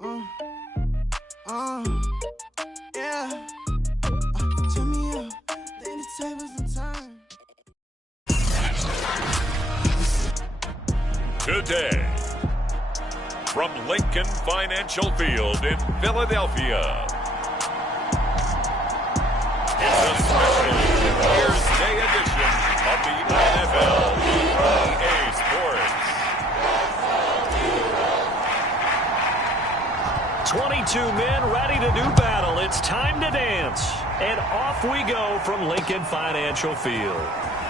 Yeah. Turn me up, then the tables and turn. Today, from Lincoln Financial Field in Philadelphia, it's a special New Year's Day edition of the NFL EA Sports. 22 men ready to do battle. It's time to dance. And off we go from Lincoln Financial Field.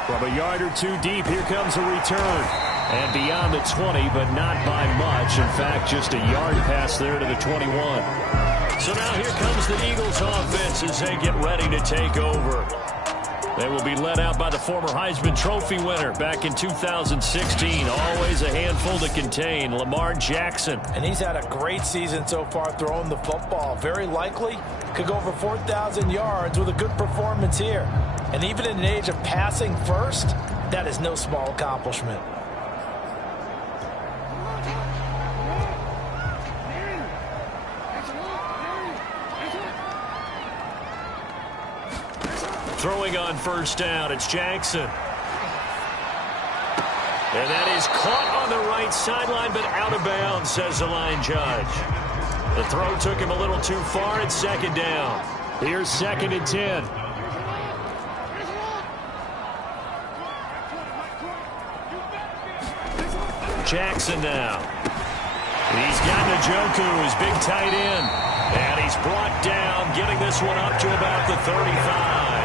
From a yard or two deep, here comes a return. And beyond the 20, but not by much. In fact, just a yard pass there to the 21. So now here comes the Eagles offense as they get ready to take over. They will be led out by the former Heisman Trophy winner back in 2016. Always a handful to contain, Lamar Jackson. And he's had a great season so far throwing the football. Very likely could go over 4,000 yards with a good performance here. And even in an age of passing first, that is no small accomplishment. Throwing on first down, it's Jackson. And that is caught on the right sideline, but out of bounds, says the line judge. The throw took him a little too far. It's second down. Here's 2nd and 10. Jackson now. He's got Njoku, his big tight end. And he's brought down, getting this one up to about the 35.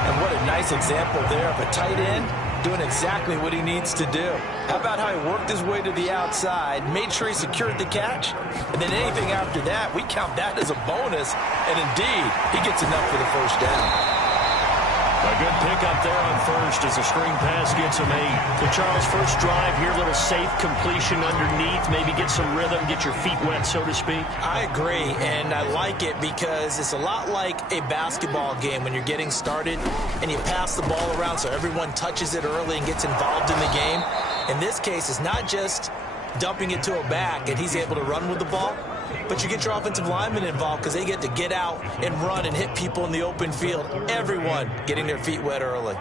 And what a nice example there of a tight end doing exactly what he needs to do. How about how he worked his way to the outside, made sure he secured the catch, and then anything after that, we count that as a bonus. And indeed, he gets enough for the first down. A good pickup there on first as the screen pass gets him 8. So Charles, first drive here, a little safe completion underneath, maybe get some rhythm, get your feet wet, so to speak. I agree, and I like it because it's a lot like a basketball game when you're getting started and you pass the ball around so everyone touches it early and gets involved in the game. In this case, it's not just dumping it to a back and he's able to run with the ball, but you get your offensive linemen involved because they get to get out and run and hit people in the open field. Everyone getting their feet wet early.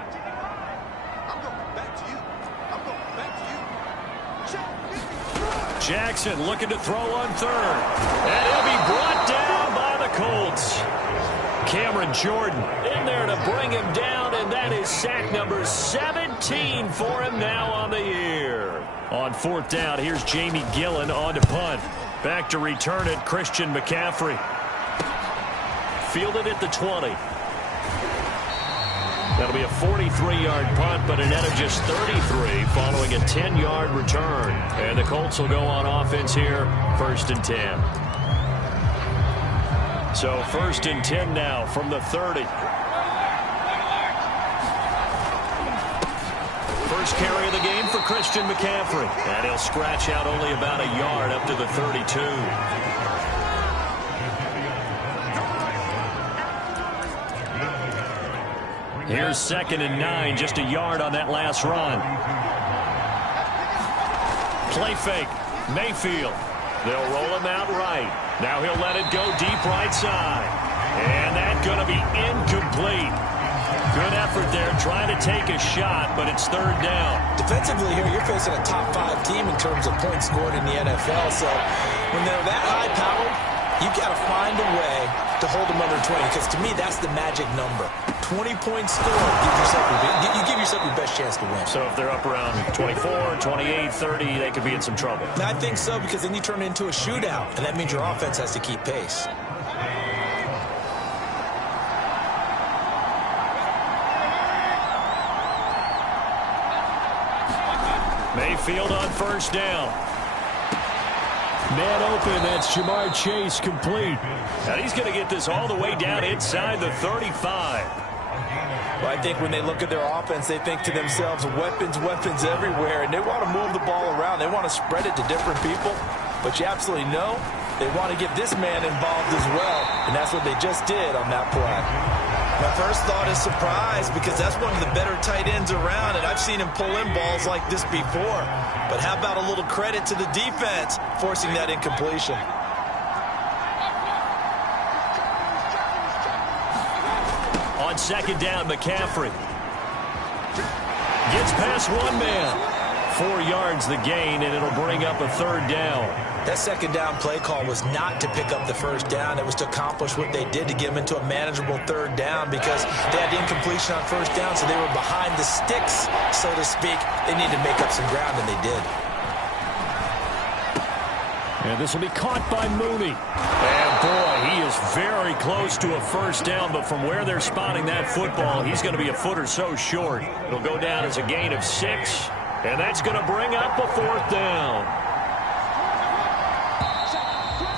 Jackson looking to throw on third. And he'll be brought down by the Colts. Cameron Jordan in there to bring him down, and that is sack number 17 for him now on the year. On 4th down, here's Jamie Gillen on to punt. Back to return it, Christian McCaffrey. Fielded at the 20. That'll be a 43-yard punt, but a net of just 33 following a 10-yard return. And the Colts will go on offense here, 1st and 10. So 1st and 10 now from the 30. First carry of the game for Christian McCaffrey. And he'll scratch out only about a yard up to the 32. Here's 2nd and 9, just a yard on that last run. Play fake, Mayfield. They'll roll him out right. Now he'll let it go deep right side. And that's going to be incomplete. Good effort there, trying to take a shot, but it's 3rd down. Defensively here, you're facing a top 5 team in terms of points scored in the NFL. So when they're that high-powered, you've got to find a way to hold them under 20, because to me, that's the magic number. 20 points scored, you give yourself your best chance to win. So if they're up around 24, 28, 30, they could be in some trouble. I think so, because then you turn it into a shootout, and that means your offense has to keep pace. Mayfield on first down. Man open, that's Jamar Chase complete. And he's going to get this all the way down inside the 35. Well, I think when they look at their offense, they think to themselves, weapons, weapons everywhere, and they want to move the ball around. They want to spread it to different people, but you absolutely know they want to get this man involved as well, and that's what they just did on that play. My first thought is surprise because that's one of the better tight ends around, and I've seen him pull in balls like this before. But how about a little credit to the defense forcing that incompletion? On second down, McCaffrey gets past one man. 4 yards the gain, and it'll bring up a third down. That second down play call was not to pick up the first down. It was to accomplish what they did to get them into a manageable third down because they had incompletion on first down, so they were behind the sticks, so to speak. They needed to make up some ground, and they did. And this will be caught by Mooney. And boy, he is very close to a first down, but from where they're spotting that football, he's going to be a foot or so short. It'll go down as a gain of 6, and that's going to bring up a fourth down.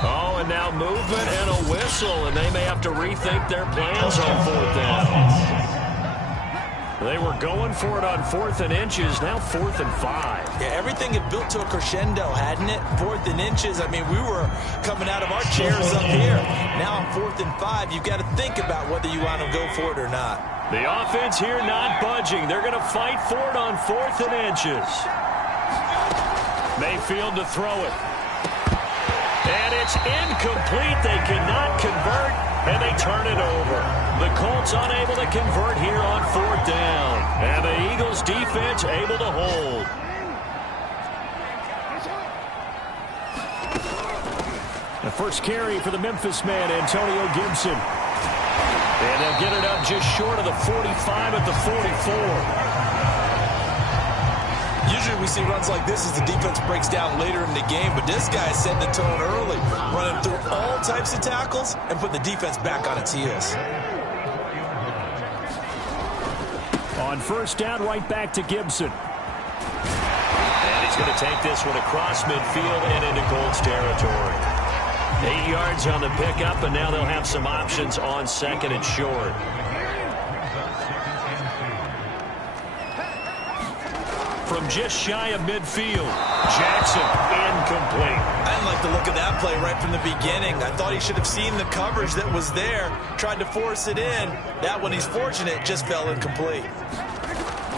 Oh, and now movement and a whistle, and they may have to rethink their plans on fourth down. They were going for it on 4th and inches, now 4th and 5. Yeah, everything had built to a crescendo, hadn't it? 4th and inches, I mean, we were coming out of our chairs up here. Now on 4th and 5, you've got to think about whether you want to go for it or not. The offense here not budging. They're going to fight for it on 4th and inches. Mayfield to throw it. And it's incomplete. They cannot convert, and they turn it over. The Colts unable to convert here on 4th down. And the Eagles defense able to hold. The first carry for the Memphis man, Antonio Gibson. And they'll get it up just short of the 45 at the 44. Usually we see runs like this as the defense breaks down later in the game, but this guy is setting the tone early, running through all types of tackles and putting the defense back on its heels. On first down, right back to Gibson. And he's going to take this one across midfield and into Colts territory. 8 yards on the pickup, and now they'll have some options on second and short. From just shy of midfield, Jackson incomplete. I didn't like the look of that play right from the beginning. I thought he should have seen the coverage that was there, tried to force it in. That one, he's fortunate, just fell incomplete.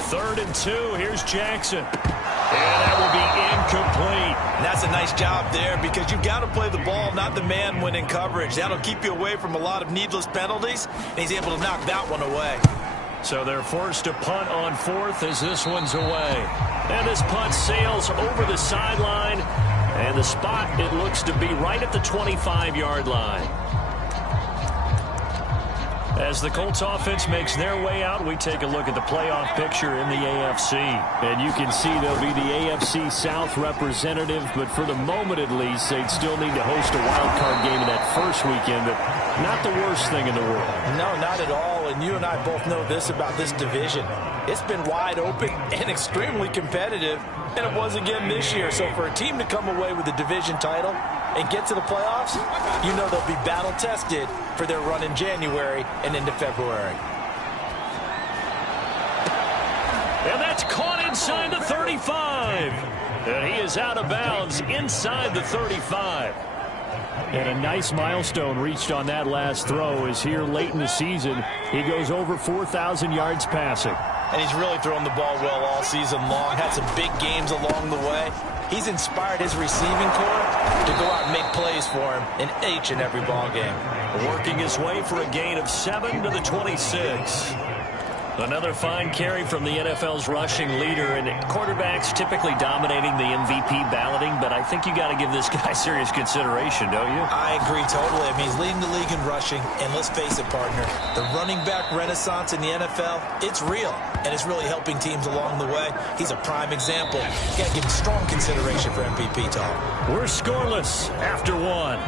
3rd and 2, here's Jackson. And that will be incomplete. And that's a nice job there because you've got to play the ball, not the man when in coverage. That'll keep you away from a lot of needless penalties, and he's able to knock that one away. So they're forced to punt on 4th as this one's away. And this punt sails over the sideline. And the spot, it looks to be right at the 25-yard line. As the Colts offense makes their way out, we take a look at the playoff picture in the AFC. And you can see they'll be the AFC South representative, but for the moment at least, they'd still need to host a wild card game in that first weekend, but not the worst thing in the world. No, not at all, and you and I both know this about this division. It's been wide open and extremely competitive, and it was again this year. So for a team to come away with the division title and get to the playoffs, you know they'll be battle-tested for their run in January and into February. And that's caught inside the 35. And he is out of bounds inside the 35. And a nice milestone reached on that last throw is here late in the season. He goes over 4,000 yards passing. And he's really thrown the ball well all season long. Had some big games along the way. He's inspired his receiving corps to go out and make plays for him in each and every ball game. Working his way for a gain of 7 to the 26. Another fine carry from the NFL's rushing leader, and quarterbacks typically dominating the MVP balloting, but I think you got to give this guy serious consideration, don't you? I agree totally. I mean, he's leading the league in rushing, and let's face it, partner, the running back renaissance in the NFL, it's real, and it's really helping teams along the way. He's a prime example. You got to give him strong consideration for MVP talk. We're scoreless after one.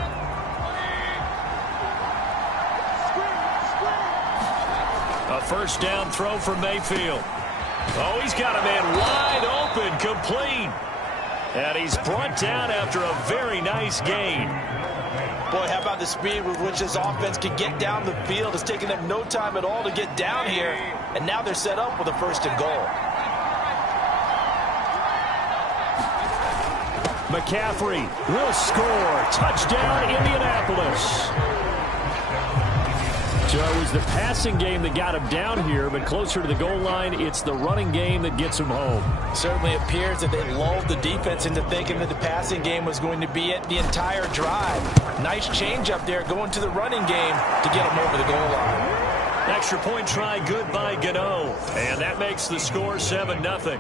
A first down throw for Mayfield. Oh, he's got a man wide open, complete. And he's brought down after a very nice gain. Boy, how about the speed with which this offense can get down the field? It's taken them no time at all to get down here. And now they're set up with a first and goal. McCaffrey will score. Touchdown, Indianapolis. So it was the passing game that got him down here, but closer to the goal line, it's the running game that gets him home. Certainly appears that they lulled the defense into thinking that the passing game was going to be it the entire drive. Nice change up there going to the running game to get him over the goal line. Extra point try good by Gano, and that makes the score 7-0.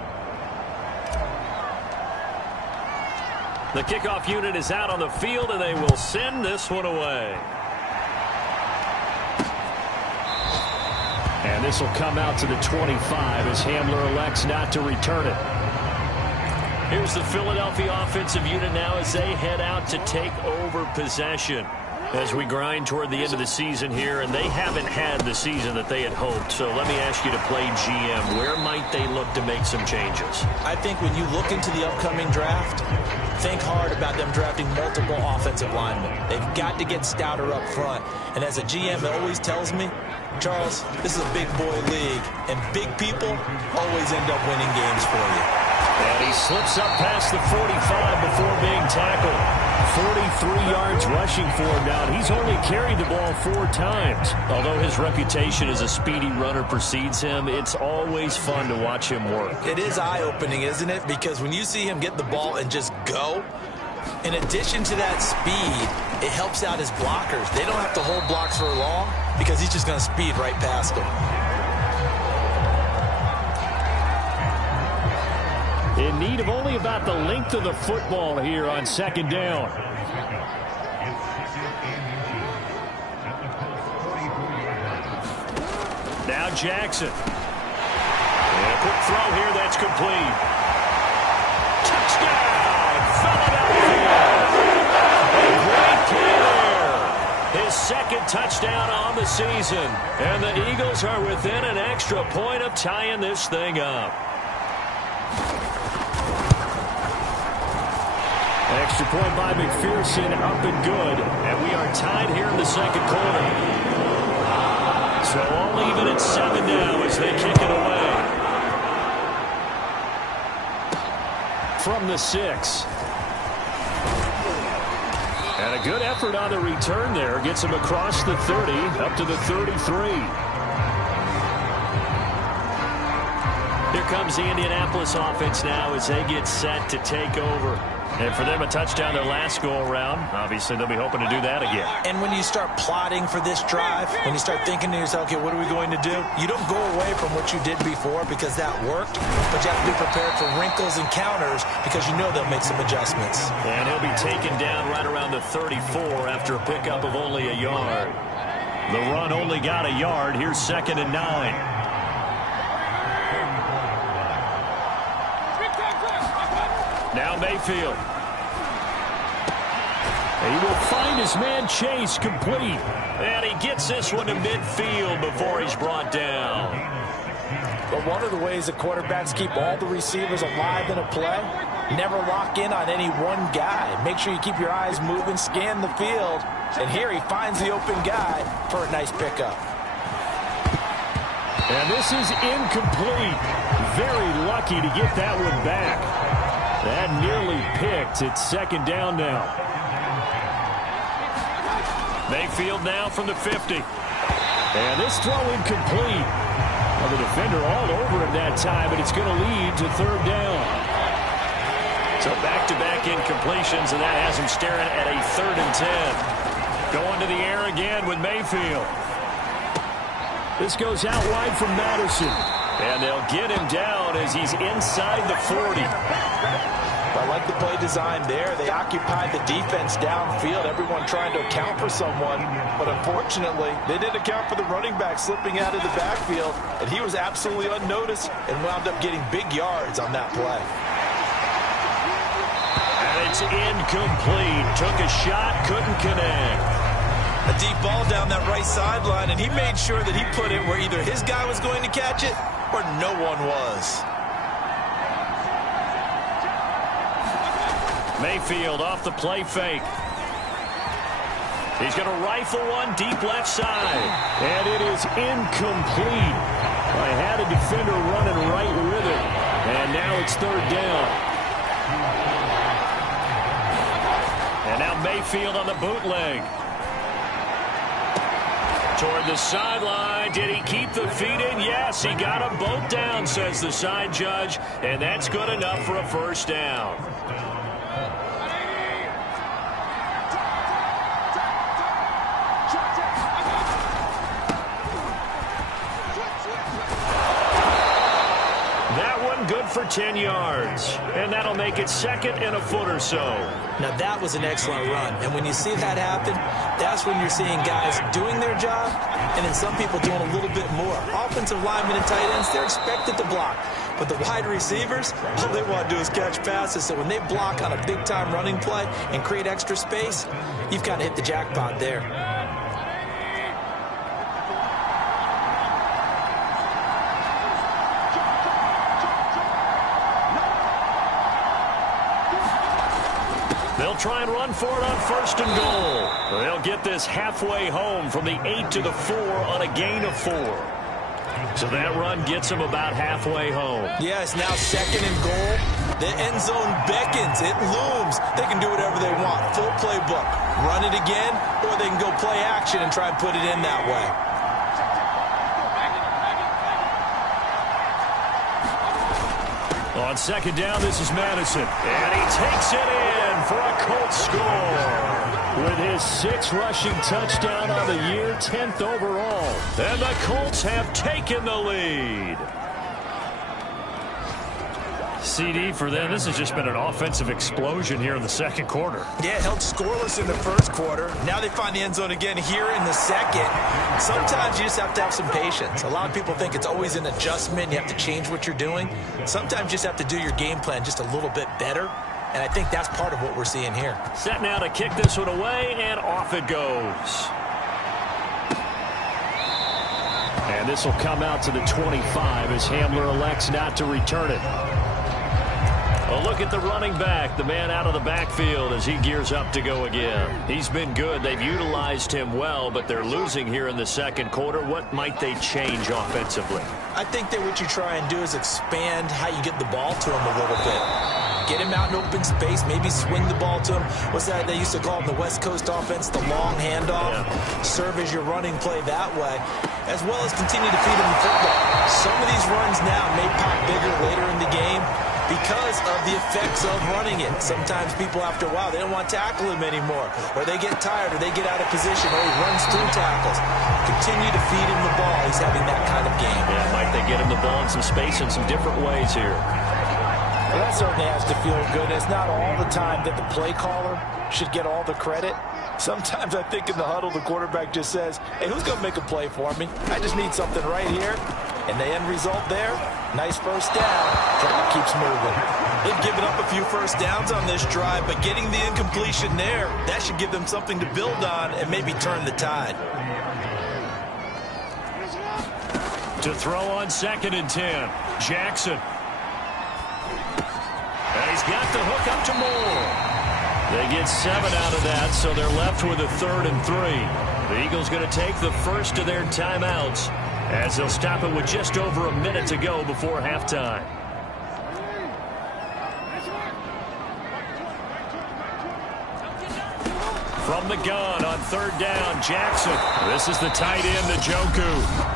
The kickoff unit is out on the field, and they will send this one away. And this will come out to the 25 as Hamler elects not to return it. Here's the Philadelphia offensive unit now as they head out to take over possession. As we grind toward the end of the season here, and they haven't had the season that they had hoped. So let me ask you to play GM. Where might they look to make some changes? I think when you look into the upcoming draft, think hard about them drafting multiple offensive linemen. They've got to get stouter up front. And as a GM, it always tells me, Charles, this is a big boy league, and big people always end up winning games for you. And he slips up past the 45 before being tackled. 43 yards rushing for him now. He's only carried the ball 4 times. Although his reputation as a speedy runner precedes him, it's always fun to watch him work. It is eye-opening, isn't it? Because when you see him get the ball and just go, in addition to that speed, it helps out his blockers. They don't have to hold blocks for long because he's just going to speed right past them. In need of only about the length of the football here on second down. Now Jackson. And a quick throw here that's complete. Touchdown, Philadelphia. A great play there. His second touchdown on the season. And the Eagles are within an extra point of tying this thing up. Extra point by McPherson, up and good. And we are tied here in the second quarter. So all even at 7 now as they kick it away. From the 6. And a good effort on the return there. Gets him across the 30, up to the 33. Here comes the Indianapolis offense now as they get set to take over. And for them, a touchdown their last go-around. Obviously, they'll be hoping to do that again. And when you start plotting for this drive, when you start thinking to yourself, okay, what are we going to do? You don't go away from what you did before because that worked, but you have to be prepared for wrinkles and counters because you know they'll make some adjustments. And he'll be taken down right around the 34 after a pickup of only a yard. The run only got a yard. Here's 2nd and 9. Now Mayfield. He will find his man Chase complete. And he gets this one to midfield before he's brought down. But one of the ways that quarterbacks keep all the receivers alive in a play, never lock in on any one guy. Make sure you keep your eyes moving, scan the field. And here he finds the open guy for a nice pickup. And this is incomplete. Very lucky to get that one back. That nearly picked. It's 2nd down now. Mayfield now from the 50. And this throw incomplete. Well, the defender all over him that time, but it's going to lead to 3rd down. So back-to-back incompletions, and that has him staring at a 3rd and 10. Going to the air again with Mayfield. This goes out wide from Madison. And they'll get him down as he's inside the 40. I like the play design there. They occupied the defense downfield, everyone trying to account for someone. But unfortunately, they didn't account for the running back slipping out of the backfield. And he was absolutely unnoticed and wound up getting big yards on that play. And it's incomplete. Took a shot, couldn't connect. A deep ball down that right sideline, and he made sure that he put it where either his guy was going to catch it or no one was. Mayfield off the play fake. He's going to rifle one deep left side. And it is incomplete. I had a defender running right with it. And now it's 3rd down. And now Mayfield on the bootleg. Toward the sideline. Did he keep the feet in? Yes, he got them both down, says the side judge. And that's good enough for a first down. Good for 10 yards. And that'll make it second and a foot or so. Now, that was an excellent run. And when you see that happen, that's when you're seeing guys doing their job and then some people doing a little bit more. Offensive linemen and tight ends, they're expected to block. But the wide receivers, all they want to do is catch passes. So when they block on a big-time running play and create extra space, you've kind of hit the jackpot there. They'll try and run for it on first and goal. They'll get this halfway home from the 8 to the 4 on a gain of 4. So that run gets them about halfway home. Yeah, it's now second and goal. The end zone beckons. It looms. They can do whatever they want. Full playbook. Run it again, or they can go play action and try and put it in that way. On second down, this is Madison. And he takes it in for a Colts score. With his 6th rushing touchdown on the year, 10th overall. And the Colts have taken the lead. CD for them. This has just been an offensive explosion here in the second quarter. Yeah, held scoreless in the first quarter. Now they find the end zone again here in the second. Sometimes you just have to have some patience. A lot of people think it's always an adjustment. You have to change what you're doing. Sometimes you just have to do your game plan just a little bit better. And I think that's part of what we're seeing here. Set now to kick this one away, and off it goes. And this will come out to the 25 as Hamler elects not to return it. A look at the running back, the man out of the backfield as he gears up to go again. He's been good. They've utilized him well, but they're losing here in the second quarter. What might they change offensively? I think that what you try and do is expand how you get the ball to him a little bit. Get him out in open space, maybe swing the ball to him. What's that they used to call in the West Coast offense, the long handoff? Yeah. Serve as your running play that way, as well as continue to feed him the football. Some of these runs now may pop bigger later in the game because of the effects of running it. Sometimes people, after a while, they don't want to tackle him anymore, or they get tired, or they get out of position, or he runs through tackles. Continue to feed him the ball. He's having that kind of game. Yeah, might they get him the ball in some space in some different ways here. Well, that certainly has to feel good. It's not all the time that the play caller should get all the credit. Sometimes I think in the huddle, the quarterback just says, hey, who's going to make a play for me? I just need something right here. And the end result there, nice first down. Clock keeps moving. They've given up a few first downs on this drive, but getting the incompletion there, that should give them something to build on and maybe turn the tide. To throw on 2nd and 10, Jackson. And he's got the hook up to Moore. They get 7 out of that, so they're left with a 3rd and 3. The Eagles going to take the first of their timeouts as they'll stop it with just over a minute to go before halftime. From the gun on 3rd down, Jackson. This is the tight end, Njoku.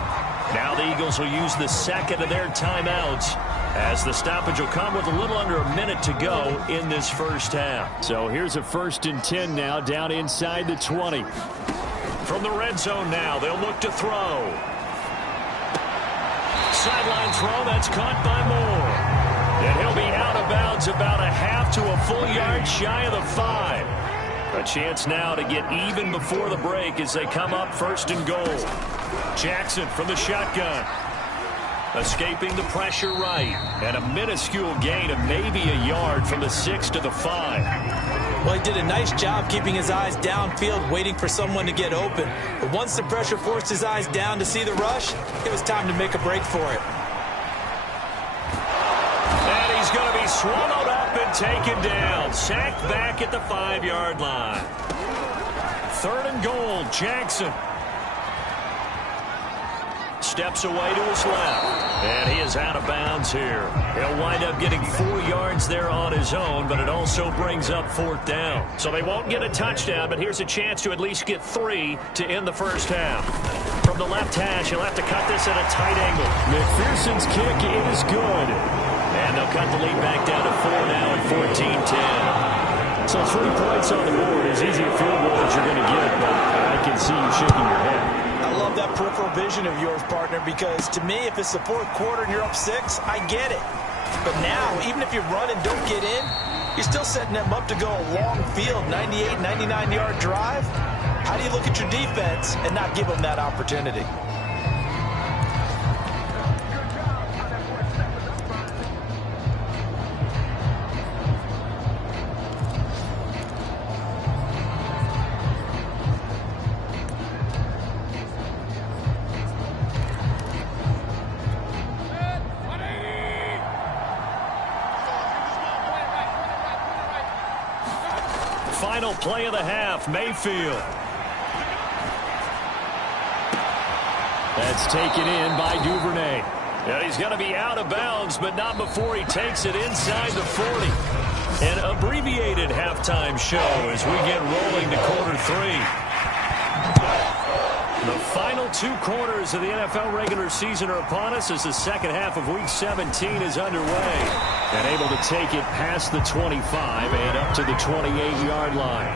Now the Eagles will use the second of their timeouts as the stoppage will come with a little under a minute to go in this first half. So here's a 1st and 10 now down inside the 20. From the red zone now, they'll look to throw. Sideline throw, that's caught by Moore. And he'll be out of bounds about a half to a full yard shy of the 5. A chance now to get even before the break as they come up 1st and goal. Jackson from the shotgun. Escaping the pressure right. And a minuscule gain of maybe a yard from the 6 to the 5. Well, he did a nice job keeping his eyes downfield, waiting for someone to get open. But once the pressure forced his eyes down to see the rush, it was time to make a break for it. And he's going to be swallowed up and taken down. Sacked back at the 5-yard line. 3rd and goal, Jackson. steps away to his left. And he is out of bounds here. He'll wind up getting 4 yards there on his own, but it also brings up 4th down. So they won't get a touchdown, but here's a chance to at least get 3 to end the first half. From the left hash, he'll have to cut this at a tight angle. McPherson's kick is good. And they'll cut the lead back down to 4 now at 14-10. So 3 points on the board, as easy a field goal as you're going to get, but I can see you shaking your head. I love that peripheral vision of yours, partner, because to me, if it's the 4th quarter and you're up 6, I get it. But now, even if you run and don't get in, you're still setting them up to go a long field, 98, 99-yard drive. How do you look at your defense and not give them that opportunity? Final play of the half, Mayfield. That's taken in by Duvernay. And he's going to be out of bounds, but not before he takes it inside the 40. An abbreviated halftime show as we get rolling to quarter 3. The final 2 quarters of the NFL regular season are upon us as the second half of Week 17 is underway. And able to take it past the 25 and up to the 28-yard line.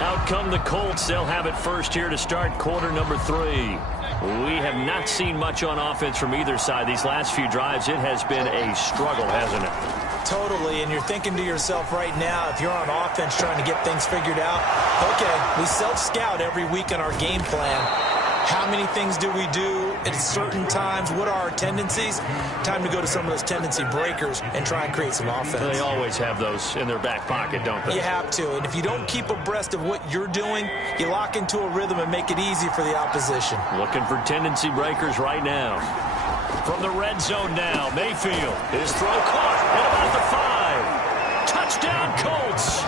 Out come the Colts. They'll have it first here to start quarter number 3. We have not seen much on offense from either side. These last few drives, it has been a struggle, hasn't it? Totally, and you're thinking to yourself right now, if you're on offense trying to get things figured out, okay, we self-scout every week in our game plan. How many things do we do at certain times? What are our tendencies? Time to go to some of those tendency breakers and try and create some offense. They always have those in their back pocket, don't they? You have to, and if you don't keep abreast of what you're doing, you lock into a rhythm and make it easy for the opposition. Looking for tendency breakers right now. From the red zone now, Mayfield. His throw caught at about the 5. Touchdown, Colts.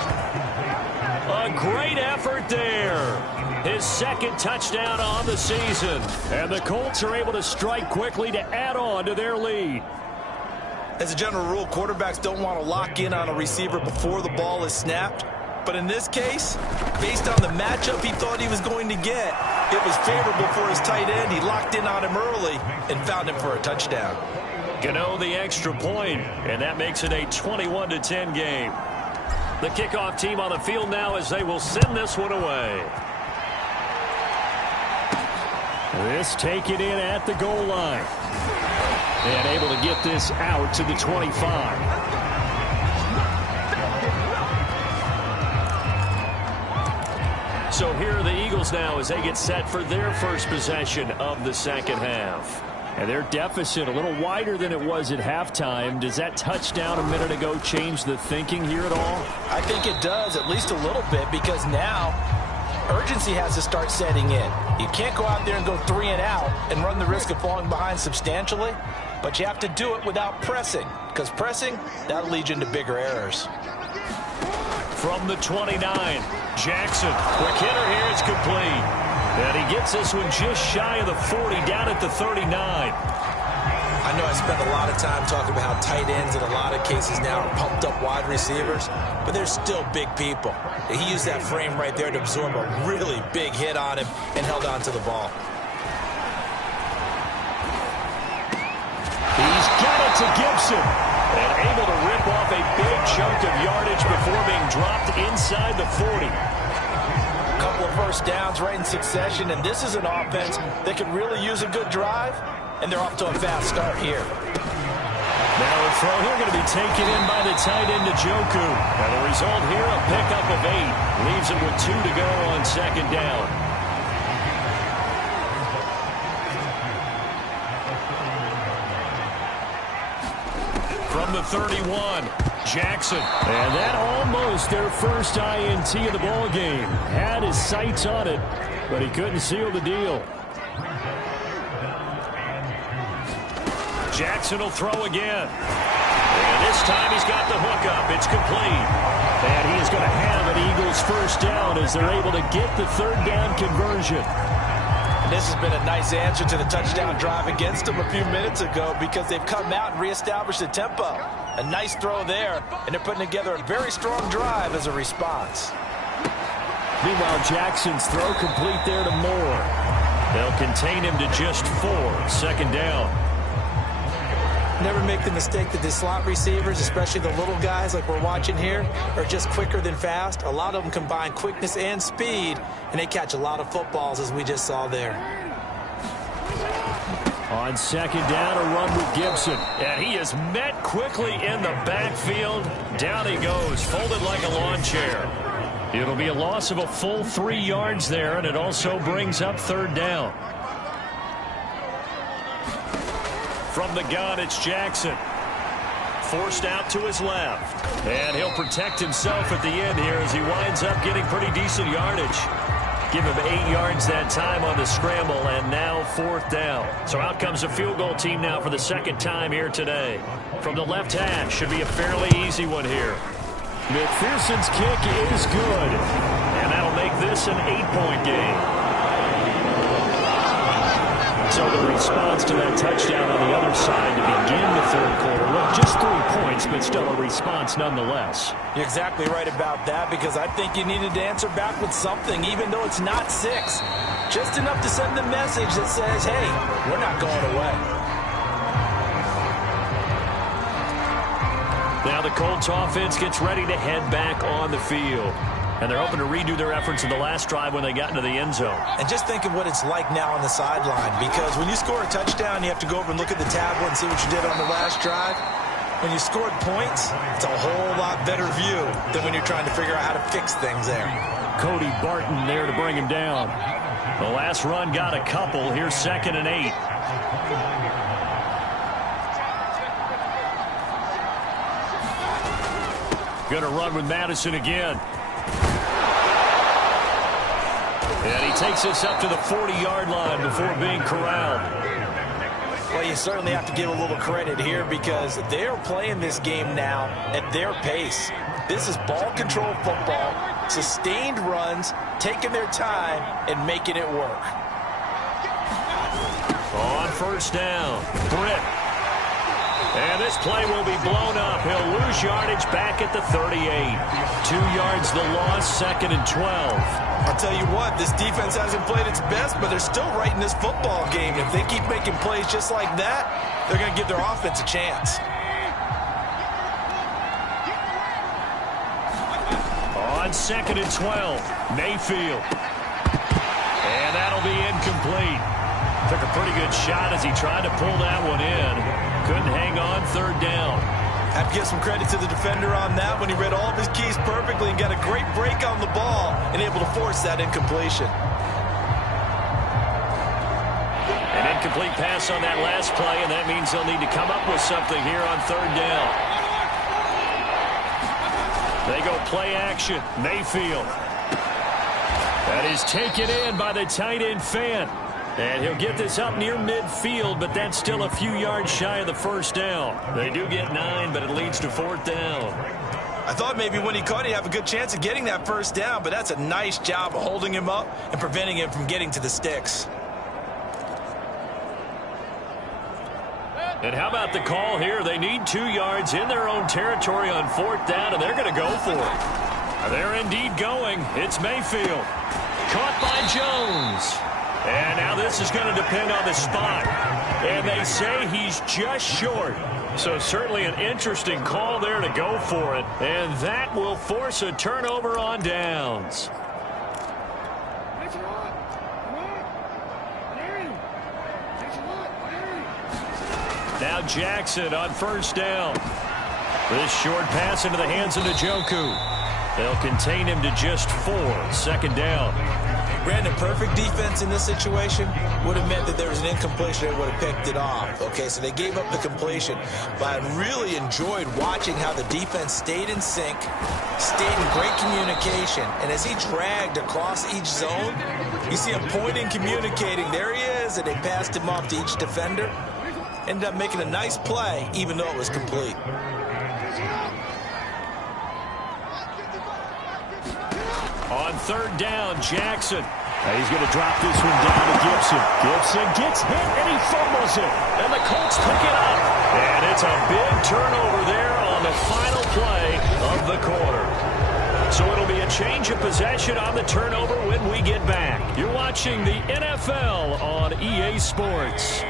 A great effort there. His second touchdown on the season. And the Colts are able to strike quickly to add on to their lead. As a general rule, quarterbacks don't want to lock in on a receiver before the ball is snapped. But in this case, based on the matchup he thought he was going to get, it was favorable for his tight end. He locked in on him early and found him for a touchdown. Gano the extra point, and that makes it a 21-10 game. The kickoff team on the field now as they will send this one away. This taken in at the goal line. And able to get this out to the 25. So here are the Eagles now as they get set for their first possession of the second half. And their deficit a little wider than it was at halftime. Does that touchdown a minute ago change the thinking here at all? I think it does, at least a little bit, because now urgency has to start setting in. You can't go out there and go 3 and out and run the risk of falling behind substantially, but you have to do it without pressing, because pressing, that'll lead you into bigger errors. From the 29, Jackson. Quick hitter here, it's complete. And he gets this one just shy of the 40, down at the 39. I know I spend a lot of time talking about how tight ends in a lot of cases now are pumped up wide receivers, but they're still big people. He used that frame right there to absorb a really big hit on him and held on to the ball. He's got it to Gibson. And able to rip off a big chunk of yardage before being dropped inside the 40. A couple of first downs right in succession, and this is an offense that could really use a good drive, and they're off to a fast start here. Now a throw here going to be taken in by the tight end Njoku. And the result here, a pickup of 8. Leaves him with 2 to go on second down. From the 31, Jackson. And that almost their first INT of the ball game. Had his sights on it, but he couldn't seal the deal. Jackson will throw again. And this time he's got the hook up. It's complete. And he is going to have an Eagles first first down as they're able to get the third down conversion. And this has been a nice answer to the touchdown drive against them a few minutes ago because they've come out and reestablished the tempo. A nice throw there, and they're putting together a very strong drive as a response. Meanwhile, Jackson's throw complete there to Moore. They'll contain him to just 4. Second down. Never make the mistake that the slot receivers, especially the little guys like we're watching here, are just quicker than fast. A lot of them combine quickness and speed, and they catch a lot of footballs, as we just saw there. On second down, a run with Gibson. And he is met quickly in the backfield. Down he goes, folded like a lawn chair. It'll be a loss of a full 3 yards there, and it also brings up third down. From the gun, it's Jackson. Forced out to his left. And he'll protect himself at the end here as he winds up getting pretty decent yardage. Give him 8 yards that time on the scramble, and now fourth down. So out comes a field goal team now for the second time here today. From the left hash, should be a fairly easy one here. McPherson's kick is good, and that'll make this an 8-point game. So the response to that touchdown on the other side to begin the third quarter, well, just 3 points, but still a response nonetheless. You're exactly right about that because I think you needed to answer back with something, even though it's not 6. Just enough to send the message that says, hey, we're not going away. Now the Colts offense gets ready to head back on the field. And they're hoping to redo their efforts in the last drive when they got into the end zone. And just think of what it's like now on the sideline, because when you score a touchdown, you have to go over and look at the tablet and see what you did on the last drive. When you scored points, it's a whole lot better view than when you're trying to figure out how to fix things there. Cody Barton there to bring him down. The last run got a couple. Here's 2nd and 8. Gonna run with Madison again. And he takes us up to the 40-yard line before being corralled. Well, you certainly have to give a little credit here because they're playing this game now at their pace. This is ball control football, sustained runs, taking their time, and making it work. On first down, Britt. And this play will be blown up. He'll lose yardage back at the 38. 2 yards the loss, 2nd and 12. I'll tell you what, this defense hasn't played its best, but they're still right in this football game. If they keep making plays just like that, they're going to give their offense a chance. On 2nd and 12, Mayfield. And that'll be incomplete. Took a pretty good shot as he tried to pull that one in. Couldn't hang on, third down. I have to give some credit to the defender on that when he read all of his keys perfectly and got a great break on the ball and able to force that incompletion. An incomplete pass on that last play, and that means they'll need to come up with something here on third down. They go play action. Mayfield. That is taken in by the tight end Fant. And he'll get this up near midfield, but that's still a few yards shy of the first down. They do get 9, but it leads to fourth down. I thought maybe when he caught it, he'd have a good chance of getting that first down, but that's a nice job of holding him up and preventing him from getting to the sticks. And how about the call here? They need 2 yards in their own territory on fourth down, and they're going to go for it. They're indeed going. It's Mayfield. Caught by Jones. And now this is going to depend on the spot. And they say he's just short. So certainly an interesting call there to go for it. And that will force a turnover on downs. Now Jackson on first down. This short pass into the hands of Njoku. They'll contain him to just 4. 2nd down. Brandon, perfect defense in this situation would have meant that there was an incompletion. They would have picked it off. Okay, so they gave up the completion. But I really enjoyed watching how the defense stayed in sync, stayed in great communication. And as he dragged across each zone, you see him pointing, communicating. There he is, and they passed him off to each defender. Ended up making a nice play, even though it was complete. On third down, Jackson. He's going to drop this one down to Gibson. Gibson gets hit, and he fumbles it. And the Colts pick it up. And it's a big turnover there on the final play of the quarter. So it'll be a change of possession on the turnover when we get back. You're watching the NFL on EA Sports.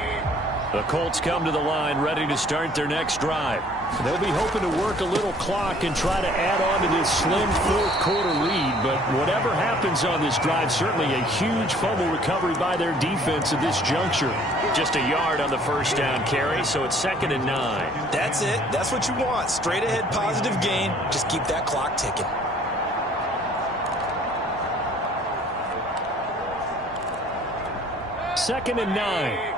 The Colts come to the line ready to start their next drive. They'll be hoping to work a little clock and try to add on to this slim fourth-quarter lead. But whatever happens on this drive, certainly a huge fumble recovery by their defense at this juncture. Just a yard on the first down carry, so it's 2nd and 9. That's it. That's what you want. Straight ahead positive gain. Just keep that clock ticking. Second and 9.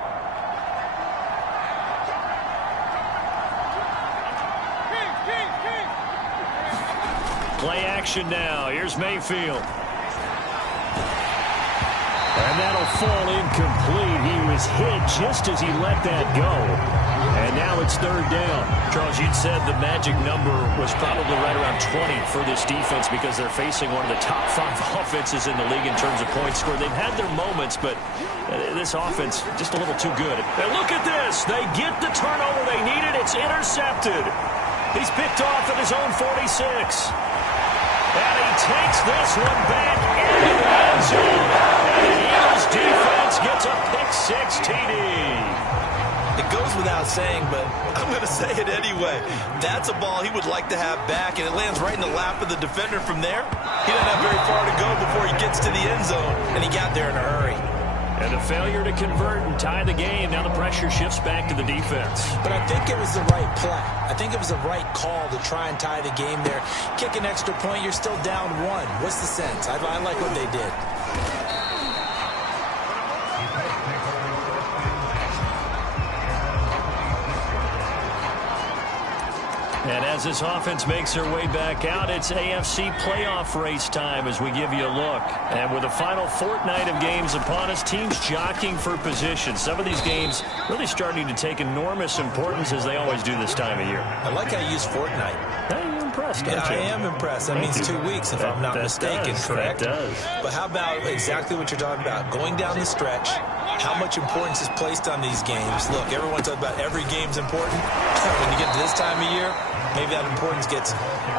Play action now. Here's Mayfield. And that'll fall incomplete. He was hit just as he let that go. And now it's third down. Charles, you'd said the magic number was probably right around 20 for this defense because they're facing one of the top 5 offenses in the league in terms of points scored. They've had their moments, but this offense just a little too good. And look at this. They get the turnover they needed. It's intercepted. He's picked off at his own 46. And he takes this one back into the end zone. And the Eagles defense gets a pick-6 TD. It goes without saying, but I'm going to say it anyway. That's a ball he would like to have back, and it lands right in the lap of the defender from there. He doesn't have very far to go before he gets to the end zone, and he got there in a hurry. And a failure to convert and tie the game. Now the pressure shifts back to the defense. But I think it was the right play. I think it was the right call to try and tie the game there. Kick an extra point, you're still down 1. What's the sense? I like what they did. And as this offense makes their way back out, it's AFC playoff race time as we give you a look. And with the final fortnight of games upon us, teams jockeying for position. Some of these games really starting to take enormous importance as they always do this time of year. I like how you use fortnight. Hey, you're impressed, Yeah, aren't you? I am impressed. That means 2 weeks, if I'm not mistaken, correct? That does. But how about exactly what you're talking about? Going down the stretch, how much importance is placed on these games? Look, everyone talks about every game's important. When you get to this time of year, maybe that importance gets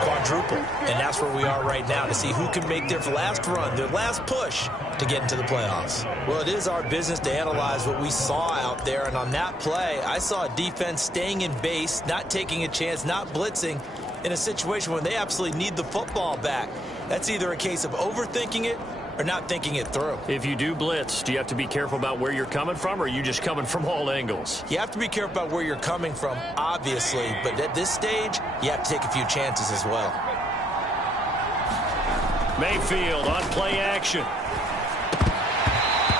quadrupled. And that's where we are right now to see who can make their last run, their last push to get into the playoffs. Well, it is our business to analyze what we saw out there. And on that play, I saw a defense staying in base, not taking a chance, not blitzing in a situation where they absolutely need the football back. That's either a case of overthinking it or not thinking it through. If you do blitz, do you have to be careful about where you're coming from, or are you just coming from all angles? You have to be careful about where you're coming from, obviously, but at this stage, you have to take a few chances as well. Mayfield on play action.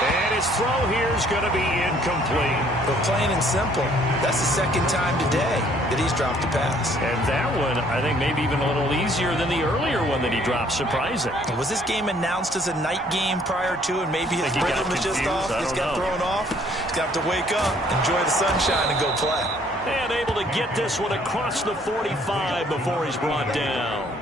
And his throw here is going to be incomplete. But plain and simple, that's the second time today that he's dropped a pass. And that one, I think, maybe even a little easier than the earlier one that he dropped. Surprising. Was this game announced as a night game prior to, and maybe his rhythm was just off? He's got thrown off. He's got to wake up, enjoy the sunshine, and go play. And able to get this one across the 45 before he's brought down.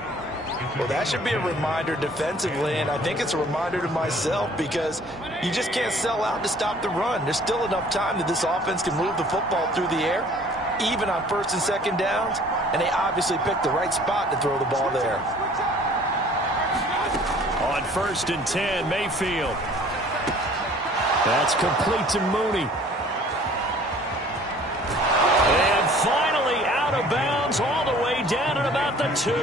Well, that should be a reminder defensively, and I think it's a reminder to myself because you just can't sell out to stop the run. There's still enough time that this offense can move the football through the air, even on first and second downs, and they obviously picked the right spot to throw the ball there. On 1st and 10, Mayfield. That's complete to Mooney. And finally out of bounds all the way down at about the 2.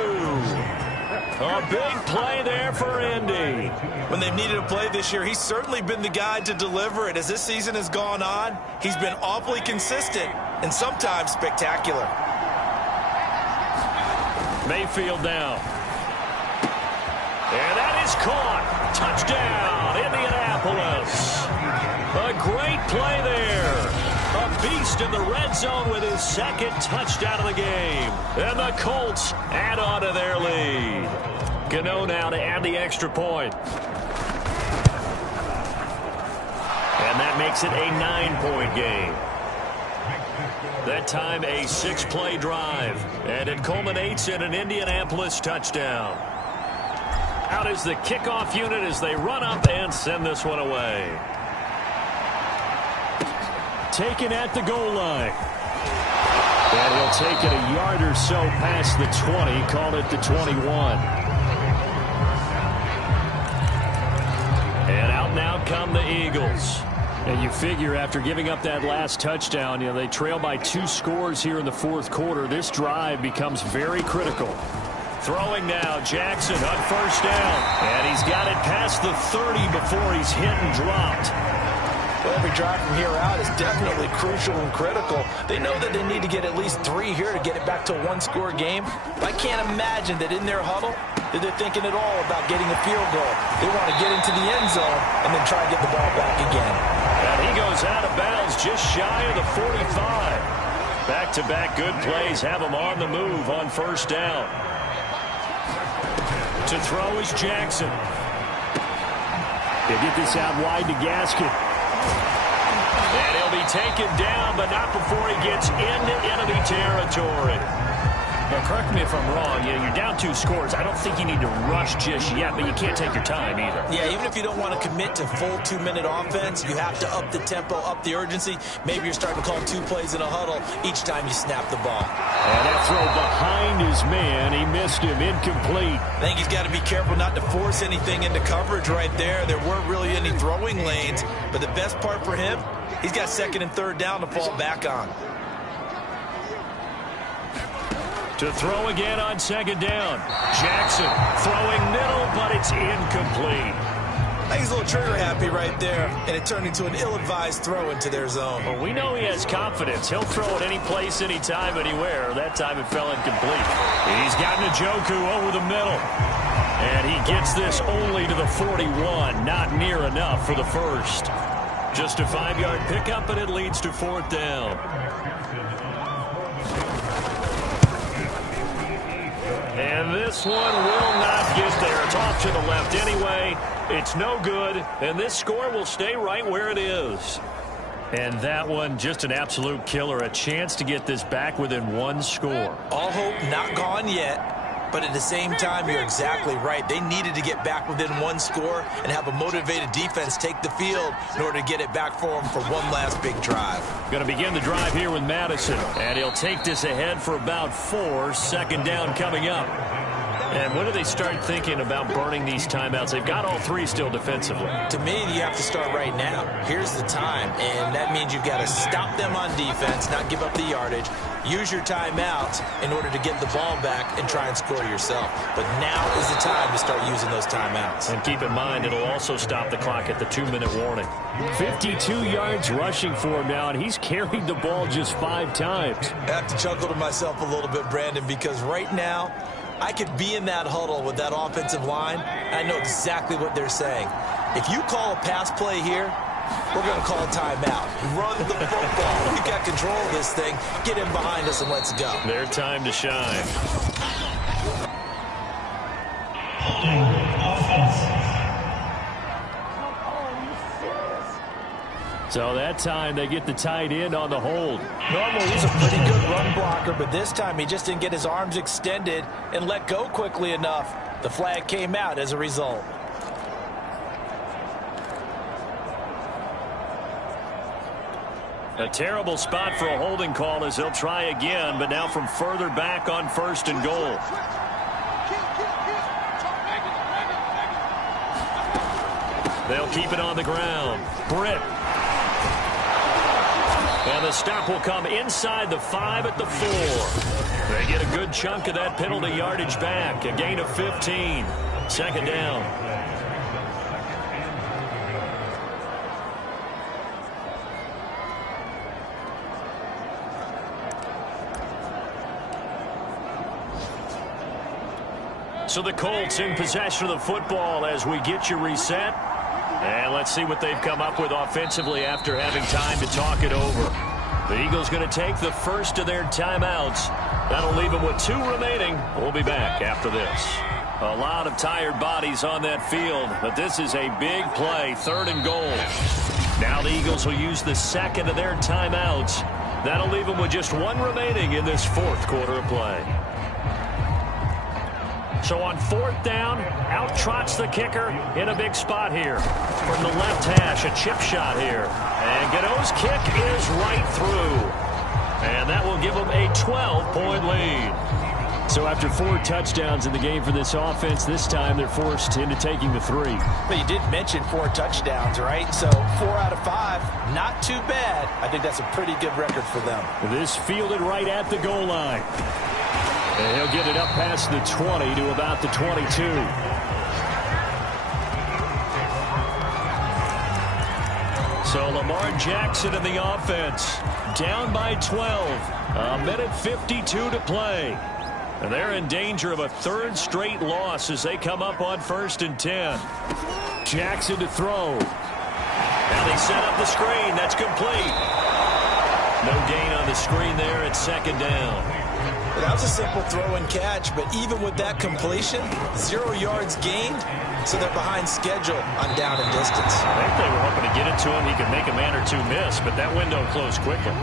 A big play there for Indy. When they've needed a play this year, he's certainly been the guy to deliver it. As this season has gone on, he's been awfully consistent and sometimes spectacular. Mayfield down. And that is caught. Touchdown, Indianapolis. A great play there. A beast in the red zone with his second touchdown of the game. And the Colts add on to their lead. Gano now to add the extra point. And that makes it a 9-point game. That time a 6-play drive. And it culminates in an Indianapolis touchdown. Out is the kickoff unit as they run up and send this one away. Taken at the goal line. And he'll take it a yard or so past the 20, call it the 21. And out now come the Eagles. And you figure after giving up that last touchdown, they trail by 2 scores here in the fourth quarter. This drive becomes very critical. Throwing now, Jackson on first down. And he's got it past the 30 before he's hit and dropped. Well, every drive from here out is definitely crucial and critical. They know that they need to get at least 3 here to get it back to a 1-score game. But I can't imagine that in their huddle that they're thinking at all about getting a field goal. They want to get into the end zone and then try to get the ball back again. And he goes out of bounds just shy of the 45. Back-to-back good plays have him on the move on first down. To throw is Jackson. He'll get this out wide to Gaskin. And he'll be taken down, but not before he gets into enemy territory. Now, correct me if I'm wrong. You're down 2 scores. I don't think you need to rush just yet, but you can't take your time either. Yeah, even if you don't want to commit to full 2-minute offense, you have to up the tempo, up the urgency. Maybe you're starting to call 2 plays in a huddle each time you snap the ball. And that throw behind his man. He missed him. Incomplete. I think he's got to be careful not to force anything into coverage right there. There weren't really any throwing lanes, but the best part for him, he's got 2nd and 3rd down to fall back on. To throw again on 2nd down. Jackson throwing middle, but it's incomplete. I think he's a little trigger happy right there, and it turned into an ill-advised throw into their zone. Well, we know he has confidence. He'll throw it any place, anytime, anywhere. That time it fell incomplete. He's got Njoku over the middle. And he gets this only to the 41. Not near enough for the first. Just a 5-yard pickup, and it leads to 4th down. And this one will not get there. It's off to the left anyway. It's no good, and this score will stay right where it is. And that one, just an absolute killer. A chance to get this back within 1 score. All hope not gone yet. But at the same time, you're exactly right. They needed to get back within 1 score and have a motivated defense take the field in order to get it back for them for one last big drive. Going to begin the drive here with Madison. And he'll take this ahead for about 4. 2nd down coming up. And when do they start thinking about burning these timeouts? They've got all 3 still defensively. To me, you have to start right now. Here's the time, and that means you've got to stop them on defense, not give up the yardage. Use your timeouts in order to get the ball back and try and score yourself. But now is the time to start using those timeouts. And keep in mind, it'll also stop the clock at the 2-minute warning. 52 yards rushing for him now, and he's carried the ball just 5 times. I have to chuckle to myself a little bit, Brandon, because right now, I could be in that huddle with that offensive line, and I know exactly what they're saying. If you call a pass play here, we're going to call a timeout. Run the football. We've got control of this thing. Get in behind us and let's go. Their time to shine. So that time they get the tight end on the hold. Normally he's a pretty good run blocker, but this time he just didn't get his arms extended and let go quickly enough. The flag came out as a result. A terrible spot for a holding call as they'll try again, but now from further back on 1st and goal. They'll keep it on the ground. Britt. And the stop will come inside the 5 at the 4. They get a good chunk of that penalty yardage back. A gain of 15. 2nd down. So the Colts in possession of the football as we get you reset. And let's see what they've come up with offensively after having time to talk it over. The Eagles going to take the first of their timeouts. That'll leave them with 2 remaining. We'll be back after this. A lot of tired bodies on that field, but this is a big play, 3rd and goal. Now the Eagles will use the 2nd of their timeouts. That'll leave them with just 1 remaining in this 4th quarter of play. So on 4th down, out trots the kicker in a big spot here. From the left hash, a chip shot here. And Godot's kick is right through. And that will give them a 12-point lead. So after 4 touchdowns in the game for this offense, this time they're forced into taking the 3. But you did mention 4 touchdowns, right? So 4 out of 5, not too bad. I think that's a pretty good record for them. This fielded right at the goal line. And he'll get it up past the 20 to about the 22. So Lamar Jackson in the offense. Down by 12. A minute 52 to play. And they're in danger of a 3rd straight loss as they come up on 1st and 10. Jackson to throw. Now they set up the screen. That's complete. No gain on the screen there at 2nd down. Well, that was a simple throw and catch, but even with that completion, 0 yards gained, so they're behind schedule on down and distance. I think they were hoping to get it to him. He could make a man or 2 miss, but that window closed quickly.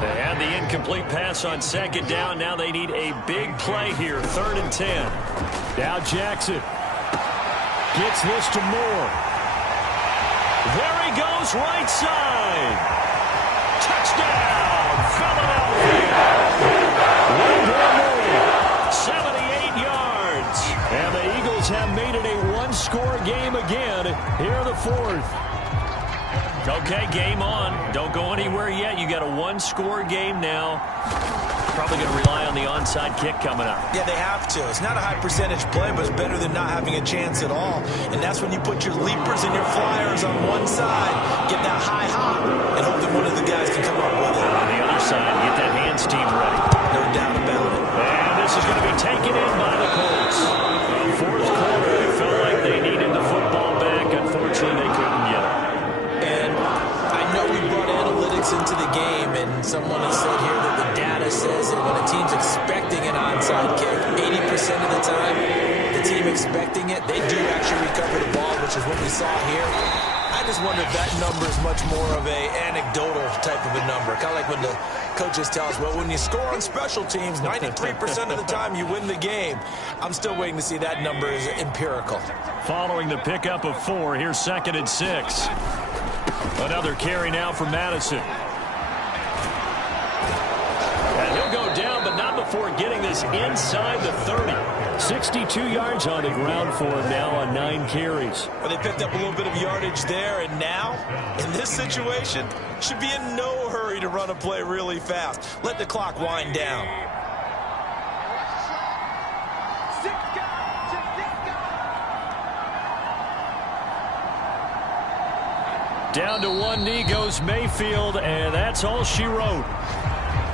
They had the incomplete pass on 2nd down. Now they need a big play here, 3rd and 10. Now Jackson gets this to Moore. There he goes, right side. Touchdown, Philadelphia. 78 yards. And the Eagles have made it a 1-score game again here in the 4th. Okay, game on. Don't go anywhere yet. You got a 1-score game now. Probably going to rely on the onside kick coming up. Yeah, they have to. It's not a high percentage play, but it's better than not having a chance at all. And that's when you put your leapers and your flyers on one side, get that high hop, and hope that one of the guys can come up with it. On the other side, get that hands team ready. No doubt about it. And this is going to be taken in by the Colts. The 4th quarter, it felt like they needed the football back. Unfortunately, they couldn't get it. And I know we brought analytics into the game, and someone has said here that the data says that when a team's expecting an onside kick, 80% of the time, the team expecting it, they do actually recover the ball, which is what we saw here. I just wonder if that number is much more of a anecdotal type of a number. Kind of like when the coaches tell us, well, when you score on special teams, 93% of the time you win the game. I'm still waiting to see that number is empirical. Following the pickup of 4, here's 2nd and 6. Another carry now for Madison. And he'll go down, but not before getting this inside the 30. 62 yards on the ground for him now on 9 carries. Well, they picked up a little bit of yardage there, and now, in this situation, should be in no hurry to run a play really fast. Let the clock wind down. Down to 1 knee goes Mayfield, and that's all she wrote.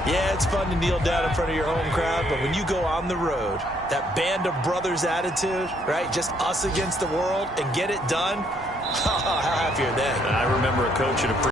Yeah, it's fun to kneel down in front of your home crowd, but when you go on the road, that band of brothers attitude, right, just us against the world, and get it done, how happy are they? I remember a coach at a